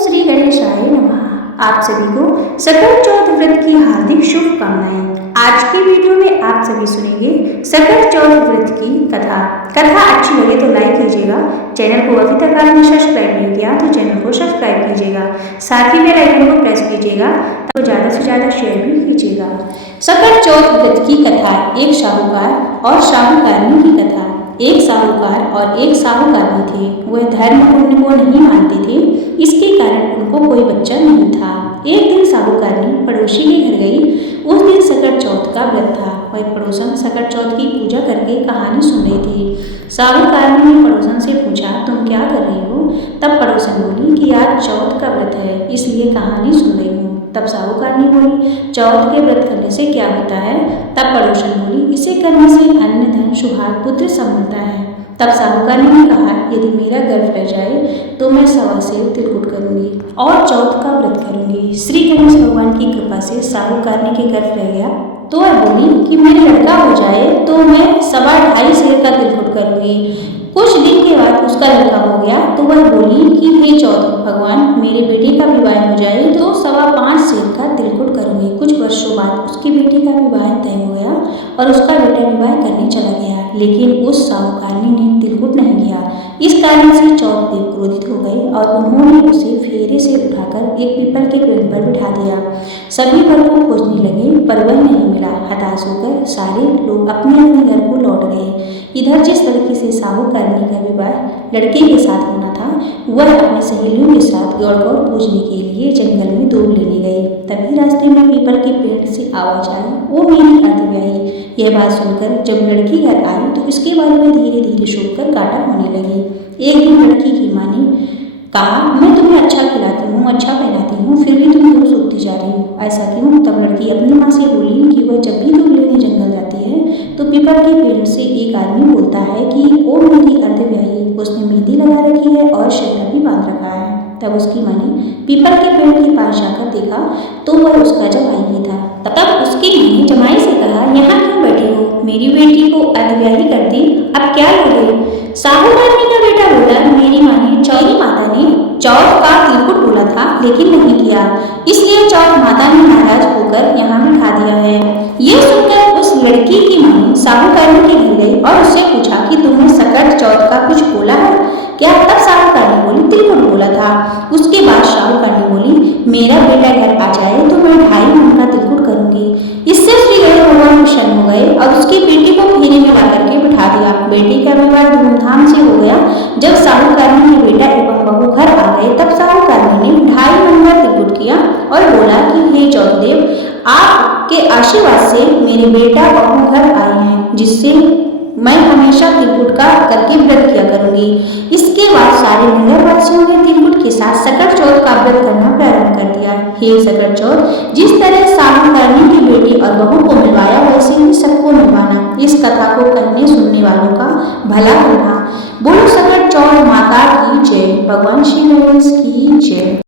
श्री गणेशाय नमः। आप सभी को सकल चौथ व्रत की हार्दिक शुभकामनाएं। आज की वीडियो में आप सभी सुनेंगे सकल चौथ व्रत की कथा। कथा अच्छी लगे तो लाइक कीजिएगा। चैनल को अभी तक आपने सब्सक्राइब नहीं किया तो चैनल को सब्सक्राइब कीजिएगा। साथ ही बेल आइकन को प्रेस कीजिएगा तो ज़्यादा से ज़्यादा शेयर भी कीजिएगा। सकल चौथ व्रत की कथा। एक साहूकार और साहूकारनी की कथा। एक साहूकार और एक साहूकारनी थे। वह धर्म पुण्य को नहीं मानते थे, इसके कारण उनको कोई बच्चा नहीं था। एक दिन साहूकारनी पड़ोसी के घर गई। उस दिन सकट चौथ का व्रत था। वह पड़ोसन सकट चौथ की पूजा करके कहानी सुन रही थी। साहूकारनी ने पड़ोसन से पूछा, तुम क्या कर रही हो? तब पड़ोसन बोली कि आज चौथ का व्रत है, इसलिए कहानी सुन रही हूँ। तब साहूकारनी बोली, चौथ के व्रत करने से क्या होता है? तब पड़ोसन बोली, इसे करने से अन्न धन सुहाग पुत्र सब मिलता है। तब साहूकारनी ने कहा, यदि मेरा गर्भ रह जाए तो मैं 1.25 सेर तिलकुट करूंगी और चौथ का व्रत करूंगी। श्री गणेश भगवान की कृपा से साहूकारनी के गर्भ रह गया तो वह बोली कि मेरा लड़का हो जाए तो मैं 2.5 सेर का तिलकुट करूंगी। कुछ दिन के बाद उसका लड़का हो गया तो वह बोली कि हे चौथ भगवान, मेरे बेटे का विवाह हो जाए तो 5.25 सेर का तिलकुट करूंगी। कुछ वर्षों बाद उसकी बेटी का विवाह तय हो गया और उसका बेटा विवाह करने चला गया, लेकिन उस साहूकारनी ने तिलकुट नहीं किया। इस कारण से चौथ देव क्रोधित हो गए और उन्होंने उसे फेरे से उठाकर एक पीपल के पेड़ पर बिठा दिया। सभी वर को खोजने लगे पर वह नहीं मिला। हताश होकर सारे लोग अपने अपने घर को लौट गए। इधर जिस लड़की से साहूकारनी का विवाह लड़के के साथ होना था, वह अपनी सहेलियों के साथ गौर पूजने के लिए जंगल में दूध लेने गई। तभी रास्ते में पीपल के पेड़ से आवाज आई, वो मेरी अर्धव्याही। यह बात सुनकर जब लड़की घर आई तो उसके बाल में धीरे धीरे सूखकर काटा होने लगी। एक दिन लड़की की माँ ने कहा, मैं तुम्हें अच्छा खिलाती हूँ, अच्छा पहनाती हूँ, फिर भी तुम क्यों सूखती जा रही हो? ऐसा क्यों? तब लड़की अपनी माँ से बोली कि वह जब भी दूध लेने जंगल जाती है तो पीपल के पेड़ से एक आदमी बोलता है कि ओ मेरी अर्धव्याही, उसने मेहंदी लगा रखी है और शहरा भी बांध रखा है। तब उसकी माँ ने पीपल के पेड़ के पास जाकर देखा तो वह उसका जमाई ही था। तब उसकी माँ ने जमाई से कहा, यहाँ क्यों बैठी हो? मेरी बेटी को अर्धव्याही कर दी, अब क्या लोगे? साहूकारनी का बेटा बोला, मेरी माँ ने चौरी माता ने चौथ का तिलकुट बोला था लेकिन नहीं किया, इसलिए चौथ माता ने नाराज होकर यहाँ बिठा दिया है। ये सुनकर उस लड़की की माँ ने साहूकारनी के घर गई और उससे पूछा कि तुमने सकट चौथ का कुछ बोला है क्या? तब साहूकारनी बोली, तिलकुट बोला था। उसके बाद साहूकारनी बोली, मेरा बेटा घर आ जाए तो मैं 2.5 मन का तिलकुट करूंगी। इससे श्री गणेश भगवान प्रसन्न हो गए और उसकी बेटी को फेरे में ला करके बिठा दिया। बेटी का विवाह धूमधाम से हो गया। जब साहूकारनी के बेटा एवं बहू घर आ गए तब साहूकारनी ने 2.5 मन का तिलकुट किया और बोला कि हे चौथदेव, आपके आशीर्वाद से मेरे बेटा बहू घर आए हैं, जिससे मैं हमेशा तिलकुट का करके व्रत किया करूंगी। इसके बाद सारे नगरवासियों ने तिलकुट के साथ सकट चौथ का व्रत करना प्रारंभ कर दिया। हे सकट चौथ, जिस तरह साहूकारनी की बेटी और बहू को मिलवाया वैसे ही सबको मिलवाना। इस कथा को कहने सुनने वालों का भला करना। बोलो सकट चौथ माता की जय। भगवान श्री गणेश की जय।